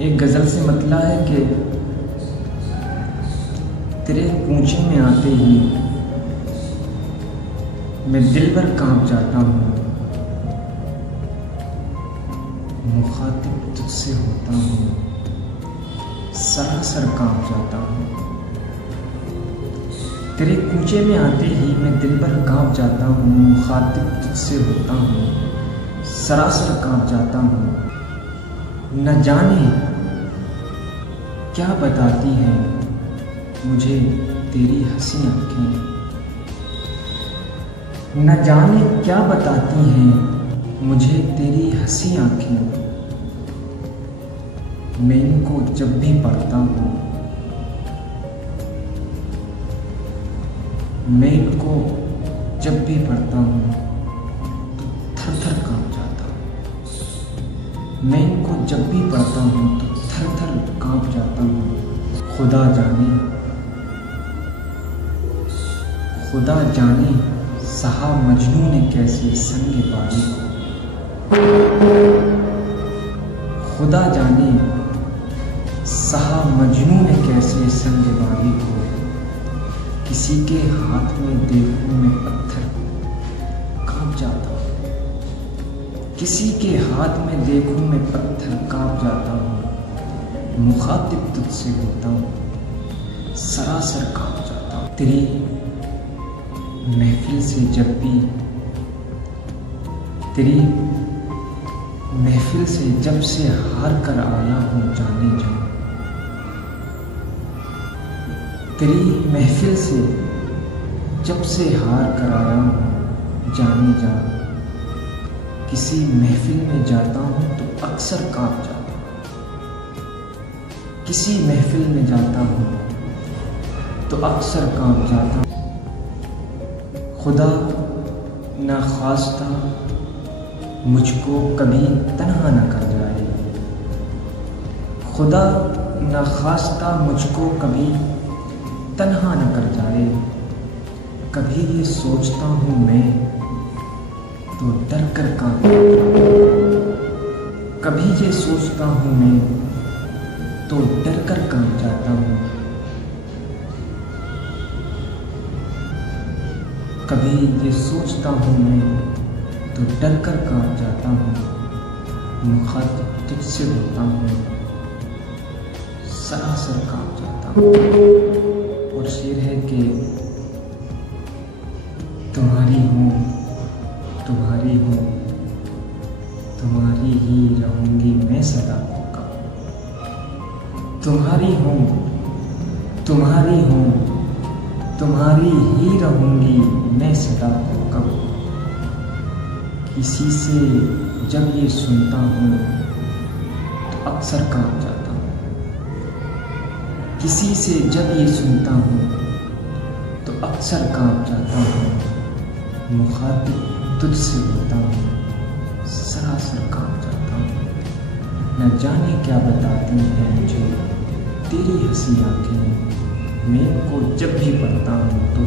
एक गज़ल से मतला है कि तेरे कूंचे में आते ही मैं दिल भर कांप जाता हूँ, मुखातिब तुझसे होता हूँ, सरासर कांप जाता हूँ। तेरे कूंचे में आते ही मैं दिल भर कांप जाता हूँ, मुखातिब तुझसे होता हूँ, सरासर कांप जाता हूँ। न जाने क्या बताती हैं मुझे तेरी हंसी आँखें, न जाने क्या बताती हैं मुझे तेरी हंसी आँखें। मैं इनको जब भी पढ़ता हूँ, मैं इनको जब भी पढ़ता हूँ तो थर थर काँप जाता हूँ। मैं इनको जब भी पढ़ता हूँ तो थर थर काँप जाता हूँ। खुदा जाने सहा मजनू ने कैसे संग बारी को, खुदा जाने सहा मजनू ने कैसे संग बारी को। किसी के हाथ में देखूं मैं पत्थर कांप जाता हूँ, किसी के हाथ में देखूं मैं पत्थर कांप जाता हूँ। मुखातिब तुझसे होता हूँ, सरासर कांप जाता हूँ। तेरी महफिल से जब भी, तेरी महफिल से जब से हार कर आया हूँ जाने जा, तेरी महफिल से जब से हार कर आया हूँ जाने जा। किसी महफिल में जाता हूँ तो अक्सर कांप जाता हूँ, किसी महफिल में जाता हूँ तो अक्सर कांप जाता हूँ। खुदा ना ख्वास्ता मुझको कभी तन्हा न कर जाए, खुदा ना ख्वास्ता मुझको कभी तन्हा न कर जाए। कभी ये सोचता हूँ मैं तो डर कर कांप, कभी ये सोचता हूँ मैं तो डर कर कांप जाता हूँ। कभी ये सोचता हूँ मैं तो डर कर कांप जाता हूँ। मुखातिब तुझसे होता हूँ, सरासर कांप जाता हूँ। और शेर है कि तुम्हारी हूँ, तुम्हारी हूँ, तुम्हारी ही रहूँगी मैं सदा होगा। तुम्हारी हूँ, तुम्हारी हूँ, तुम्हारी ही रहूँगी मैं सदा होगा। किसी से जब ये सुनता हूँ तो अक्सर कांप जाता हूँ, किसी से जब ये सुनता हूँ तो अक्सर कांप जाता हूँ। मुखातिब तुझसे होता हूँ, सरासर कांप जाता हूँ। न जाने क्या बताती हैं मुझे तेरी हंसी आँखें। मैं इनको जब भी पढ़ता हूँ तो